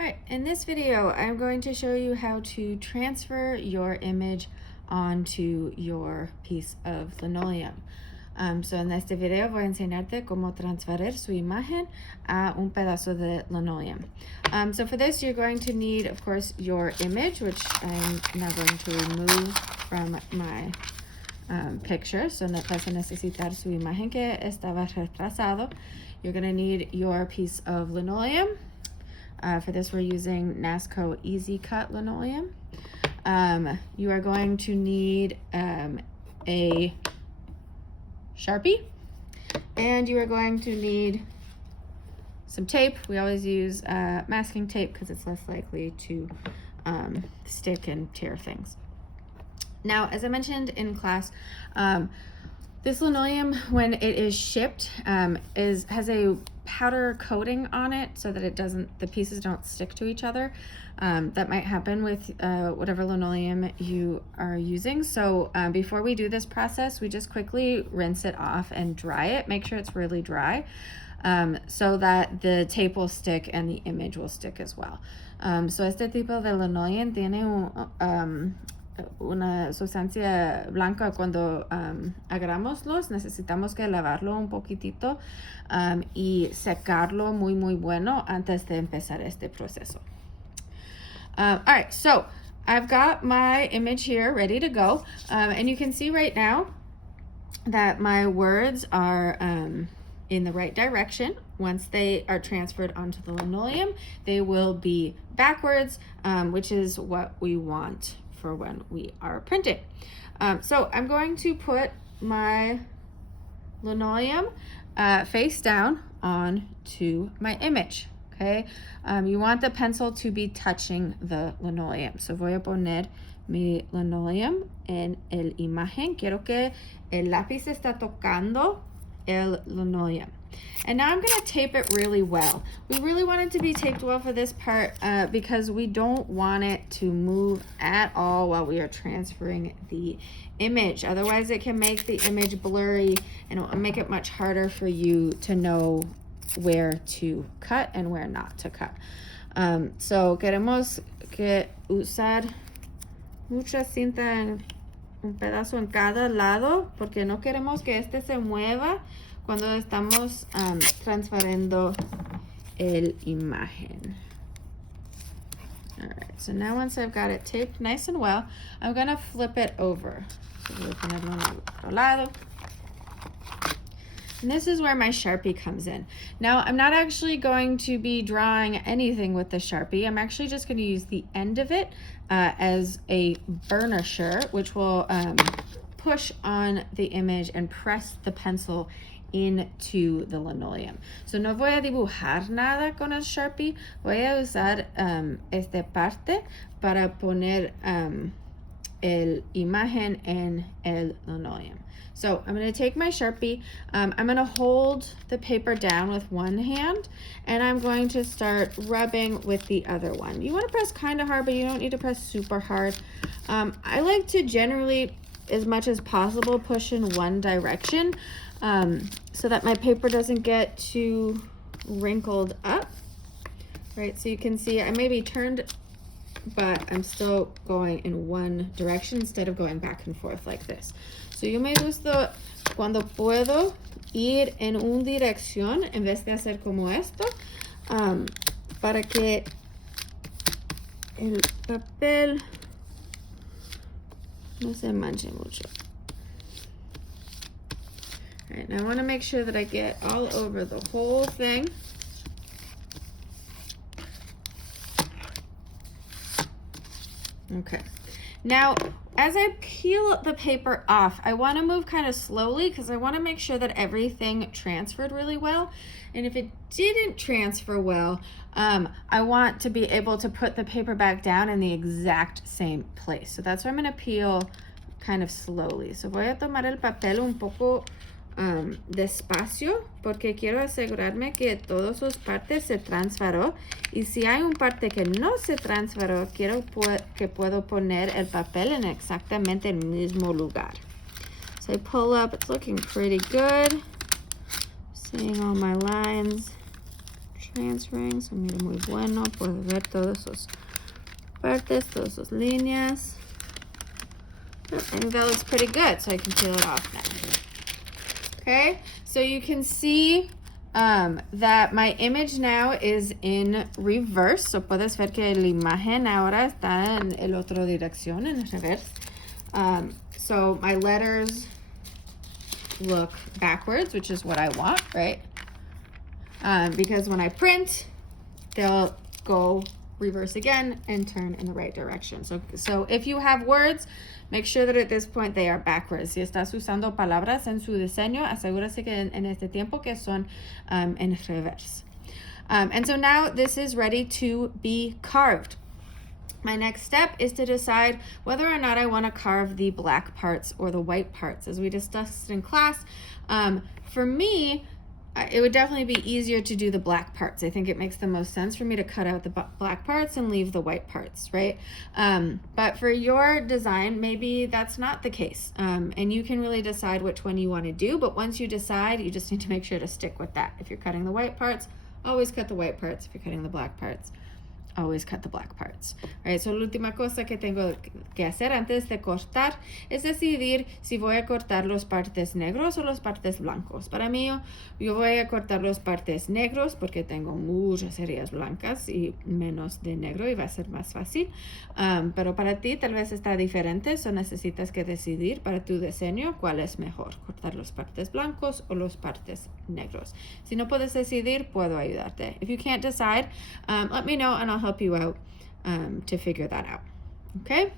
Alright, in this video I'm going to show you how to transfer your image onto your piece of linoleum. So en este video voy a enseñarte cómo transferir su imagen a un pedazo de linoleum. So for this you're going to need, of course, your image, which I'm now going to remove from my picture. So vas a necesitar su imagen que estaba retrasado. You're going to need your piece of linoleum. For this, we're using NASCO Easy Cut linoleum. You are going to need a Sharpie, and you are going to need some tape. We always use masking tape because it's less likely to stick and tear things. Now, as I mentioned in class, this linoleum, when it is shipped, has a powder coating on it so that the pieces don't stick to each other. That might happen with whatever linoleum you are using. So before we do this process, we just quickly rinse it off and dry it. Make sure it's really dry so that the tape will stick and the image will stick as well. So este tipo de linoleum tiene una sustancia blanca. Cuando agarramoslos necesitamos que lavarlo un poquitito y secarlo muy bueno antes de empezar este proceso. All right, so I've got my image here ready to go, and you can see right now that my words are in the right direction. Once they are transferred onto the linoleum, they will be backwards, which is what we want for when we are printing. So I'm going to put my linoleum face down onto my image. Okay, you want the pencil to be touching the linoleum. So voy a poner mi linoleum en el imagen. Quiero que el lápiz está tocando el linoleum. And now I'm going to tape it really well. We really want it to be taped well for this part because we don't want it to move at all while we are transferring the image. Otherwise, it can make the image blurry and it will make it much harder for you to know where to cut and where not to cut. So queremos que usar mucha cinta en un pedazo en cada lado porque no queremos que este se mueva cuando estamos transfiriendo el imagen. All right, so now once I've got it taped nice and well, I'm gonna flip it over. So voy a ponerlo en el otro lado. And this is where my Sharpie comes in. Now, I'm not actually going to be drawing anything with the Sharpie. I'm actually just going to use the end of it as a burnisher, which will push on the image and press the pencil into the linoleum. So no voy a dibujar nada con el Sharpie. Voy a usar esta parte para poner el imagen en el linoleum. So I'm going to take my Sharpie, I'm going to hold the paper down with one hand, and I'm going to start rubbing with the other one. You want to press kind of hard, but you don't need to press super hard. I like to generally, as much as possible, push in one direction so that my paper doesn't get too wrinkled up. Right, so you can see I may be turned, but I'm still going in one direction instead of going back and forth like this. So yo me gusta cuando puedo ir en una dirección en vez de hacer como esto, para que el papel no se manche mucho. All right, now I want to make sure that I get all over the whole thing. Okay. Now, as I peel the paper off, I want to move kind of slowly because I want to make sure that everything transferred really well. And if it didn't transfer well, I want to be able to put the paper back down in the exact same place. So that's why I'm going to peel kind of slowly. So voy a tomar el papel un poco despacio porque quiero asegurarme que todas sus partes se transferó, y si hay un parte que no se transferó, quiero que puedo poner el papel en exactamente el mismo lugar. So I pull up, it's looking pretty good. Seeing all my lines transferring. So mira, muy bueno. Puedes ver todas esas partes, todas esas líneas. I think that looks pretty good, so I can peel it off now. Okay, so you can see that my image now is in reverse. So puedes ver que la imagen ahora está en el otro dirección, en reverse. So my letters look backwards, which is what I want, right? Because when I print, they'll go reverse again and turn in the right direction. So if you have words, make sure that at this point they are backwards. Si estás usando palabras en su diseño, asegúrese que en este tiempo que son en reverse. And so now this is ready to be carved. My next step is to decide whether or not I want to carve the black parts or the white parts. As we discussed in class, for me, it would definitely be easier to do the black parts. I think it makes the most sense for me to cut out the black parts and leave the white parts, right? But for your design, maybe that's not the case. And you can really decide which one you want to do, but once you decide, you just need to make sure to stick with that. If you're cutting the white parts, always cut the white parts. If you're cutting the black parts, always cut the black parts. Right, so la última cosa que tengo que hacer antes de cortar es decidir si voy a cortar los partes negros o los partes blancos. Para mí, yo voy a cortar los partes negros porque tengo muchas áreas blancas y menos de negro y va a ser más fácil. Pero para ti tal vez está diferente, so necesitas que decidir para tu diseño cuál es mejor, cortar los partes blancos o los partes negros. Si no puedes decidir, puedo ayudarte. If you can't decide, let me know and I'll help you out to figure that out. Okay?